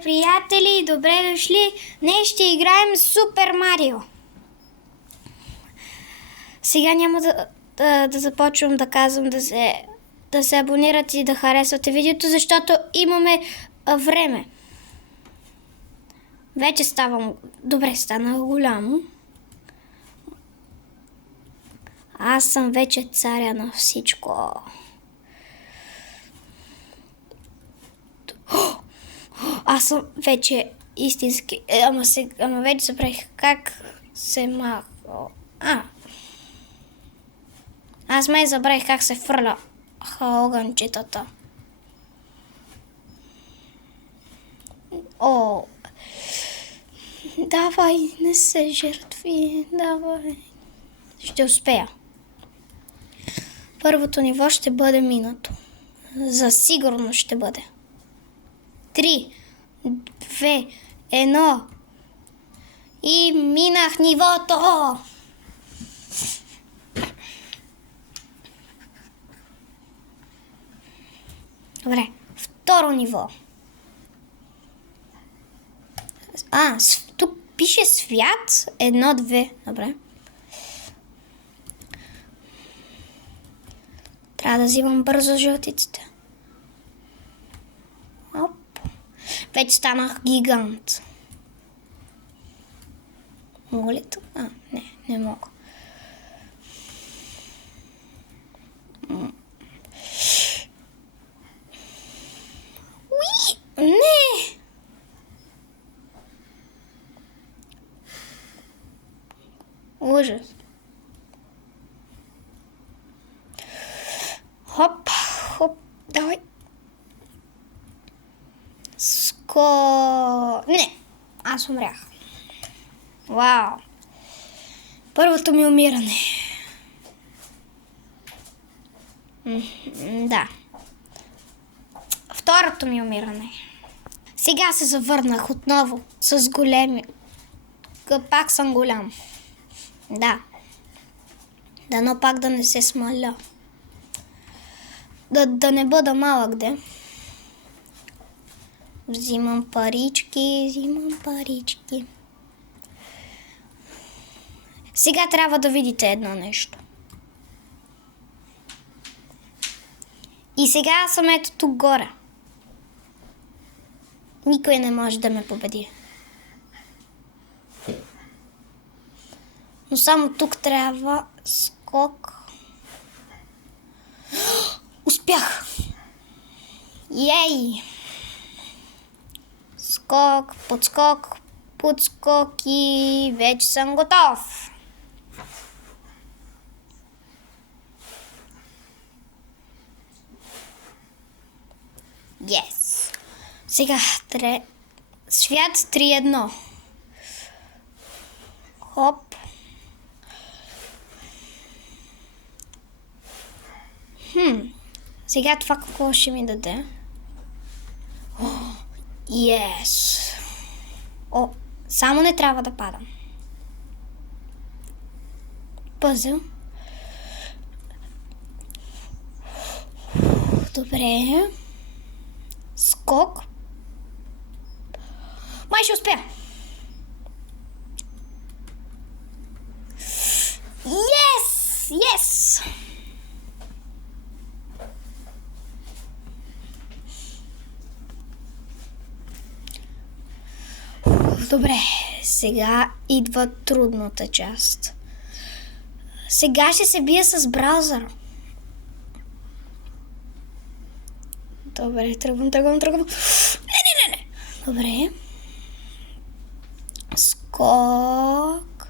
Приятели, добре дошли! Днес ще играем Супер Марио. Сега няма да започвам да казвам да се абонирате и да харесвате видеото, защото имаме време. Вече ставам... Добре, станах голямо. Аз съм вече царя на всичко. Аз съм вече истински... Ама вече забравих как се маха. Аз май забравих как се фърля огънчетата. О! Давай, не се жертви. Давай. Ще успея. Първото ниво ще бъде минато. За сигурно ще бъде. 3, 2, 1 и минах нивото! Добре, второ ниво. Тук пише свят 1, 2. Добре. Трябва да взимам бързо жълтиците. Оп. Вече станах гигант. Мога ли тук? Не мога. Уи! Не! Ужас. Хоп, хоп, давай. Не, аз умрях. Вау. Първото ми умиране. Да. Второто ми умиране. Сега се завърнах отново с големи. Пак съм голям. Да. Дано пак да не се смаля. Да не бъда малък, де. Взимам парички. Сега трябва да видите едно нещо. И сега съм ето тук горе. Никой не може да ме победи. Но само тук трябва скок. Успях! Ей! Скок, подскок и вече съм готов. Yes! Сега свят 3-1. Хоп. Сега това какво ще ми даде? Yes! Само не трябва да падам. Пъзъл. Добре. Скок. Май ще успея. Yes! Добре, сега идва трудната част. Сега ще се бия с браузър. Добре, тръгвам. Не. Добре. Скок.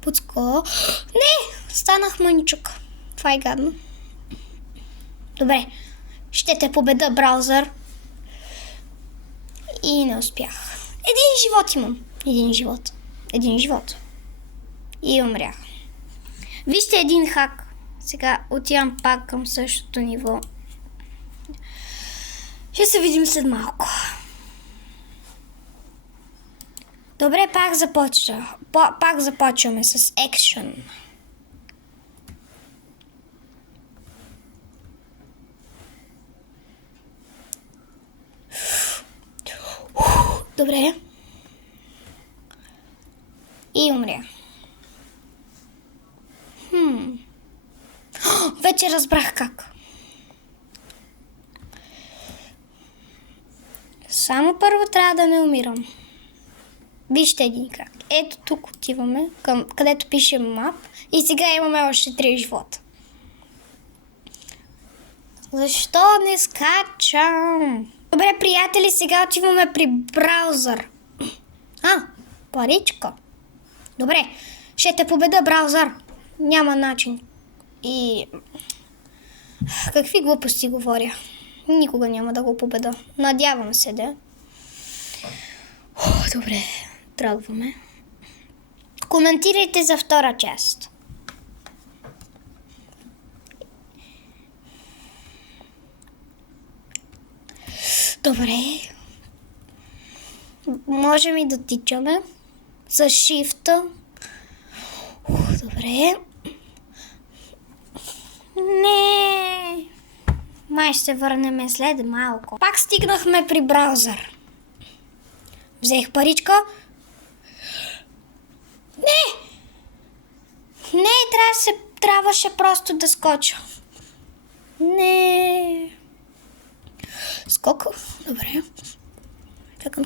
Подскок. Не! Станах мъничук. Това е гадно. Добре. Ще те победа, браузър. И не успях. Един живот имам. Един живот. И умрях. Вижте един хак. Сега отивам пак към същото ниво. Ще се видим след малко. Добре, пак започваме с екшън. Добре. И умря. Вече разбрах как. Само първо трябва да не умирам. Вижте един как. Ето тук отиваме, където пише мап. И сега имаме още 3 живота. Защо не скачам? Добре, приятели, сега отиваме при браузър. Паричка. Добре, ще те победа, браузър. Няма начин. И... какви глупости говоря? Никога няма да го победа. Надявам се, да. Добре, тръгваме. Коментирайте за втора част. Добре. Можем и да тичаме. За Shift. Добре. Не. Май ще се върнем след малко. Пак стигнахме при браузър. Взех паричка. Не, трябваше просто да скоча. Не. Скок. Добре. Чакам.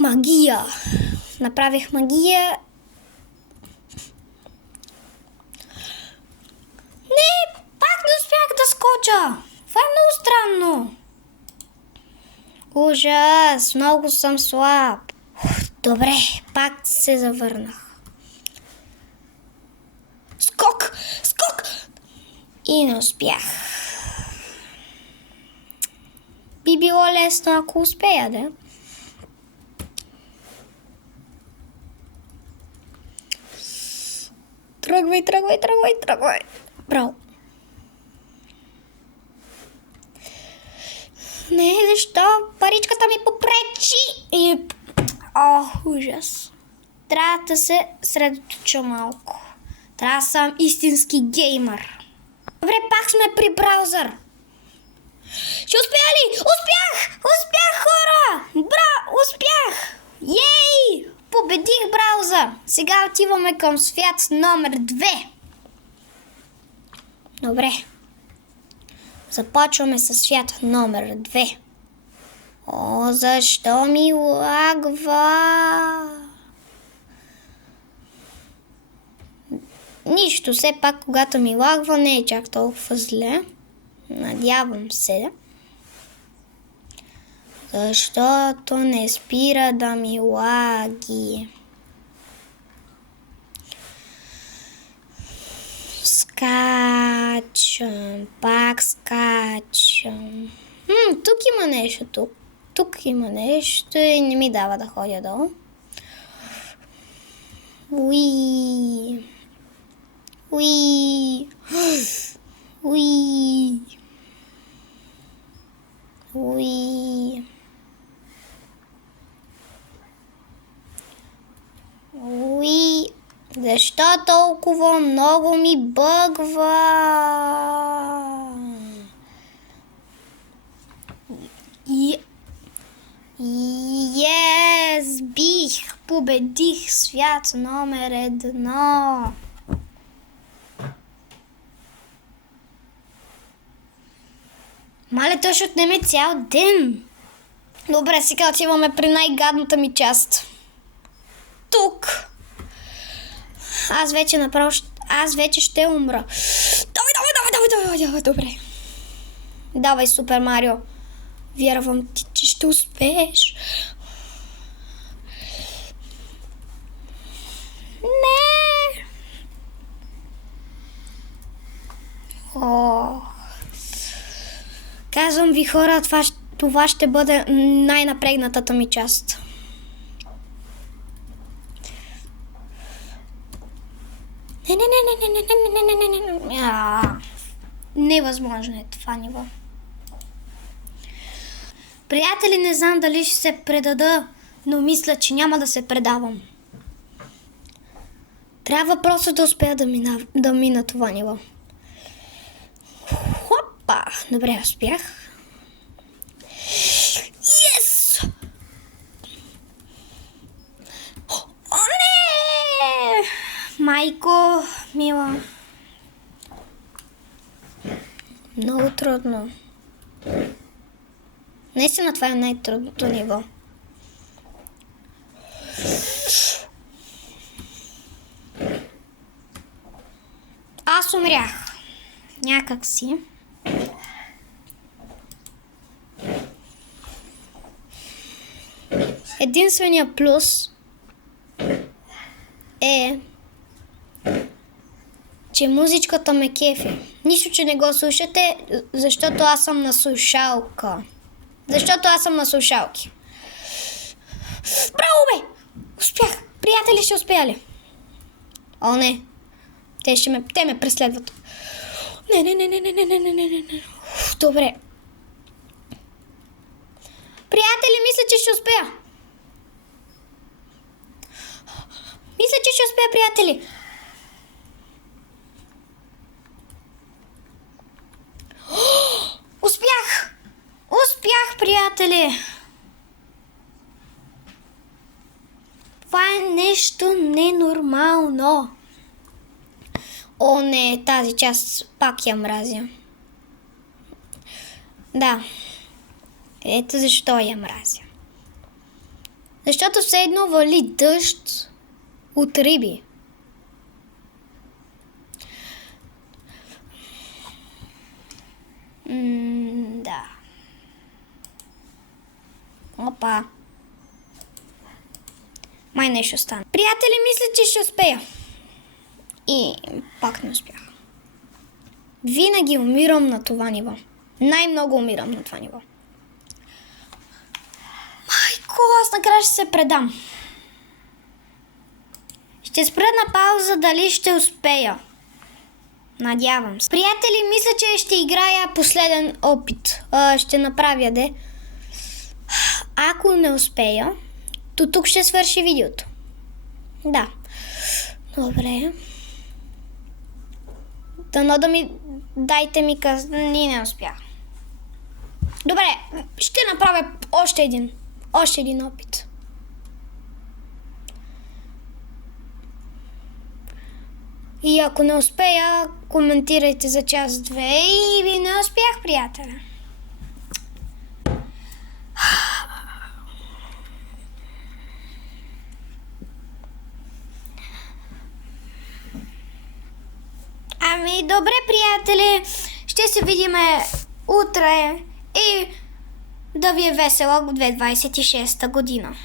Магия. Направих магия. Не, пак не успях да скоча. Това е много странно. Ужас, много съм слаб. Добре, пак се завърнах. Скок! И не успях. Би било лесно, ако успея, да? Тръгвай. Браво. Не, защо? Паричката ми попречи. И... ужас. Трябва да се средоточа малко. Трябва да съм истински геймър. Добре, пак сме при браузър. Ще успея ли? Успях, хора! Успях! Ей! Победих браузър. Сега отиваме към свят номер 2. Добре. Започваме с свят номер 2. Защо ми лагва? Нищо, все пак когато ми лагва не е чак толкова зле. Надявам се. Защото не спира да ми лаги. Скачам, пак скачам. Тук има нещо, тук има нещо и не ми дава да ходя долу. Уи. Защо толкова много ми бъгва? Победих свят номер 1. Мале, той ще отнеме цял ден. Добре, сега отиваме при най-гадната ми част. Тук. Аз вече ще умра. Давай, добре. Давай, Супер Марио. Вярвам ти, че ще успееш. Не. Казвам ви, хора, това ще бъде най-напрегнатата ми част. Невъзможно е това ниво. Приятели, не знам дали ще се предада, но мисля, че няма да се предавам. Трябва просто да успея да мина това ниво. Хопа! Добре, успях. Майко, мила. Много трудно. Наистина това е най-трудното ниво. Аз умрях. Някак си. Единственият плюс е, че музичката ме кефи. Нищо, че не го слушате, защото аз съм на слушалка. Защото аз съм на слушалки. Браво, бе! Успях! Приятели, ще успяли. О, не. Те ме преследват. Не. Добре. Приятели, мисля, че ще успея. Мисля, че ще успея, приятели. Успях! Успях, приятели! Това е нещо ненормално. О, не, тази част пак я мразя. Да. Ето защо я мразя. Защото все едно вали дъжд от риби. Да. Опа. Май нещо стана. Приятели, мисля, че ще успея. И пак не успях. Винаги умирам на това ниво. Най-много умирам на това ниво. Майко, аз накрая ще се предам. Ще спра на пауза дали ще успея. Надявам се. Приятели, мисля, че ще играя последен опит. Ще направя де. Ако не успея, то тук ще свърши видеото. Да. Добре. Дано да ми... Дайте ми Ние не успях. Добре, ще направя още един опит. И ако не успея, коментирайте за част 2 и ви не успях, приятели. Ами, добре, приятели, ще се видиме утре и да ви е весело в 2026 година.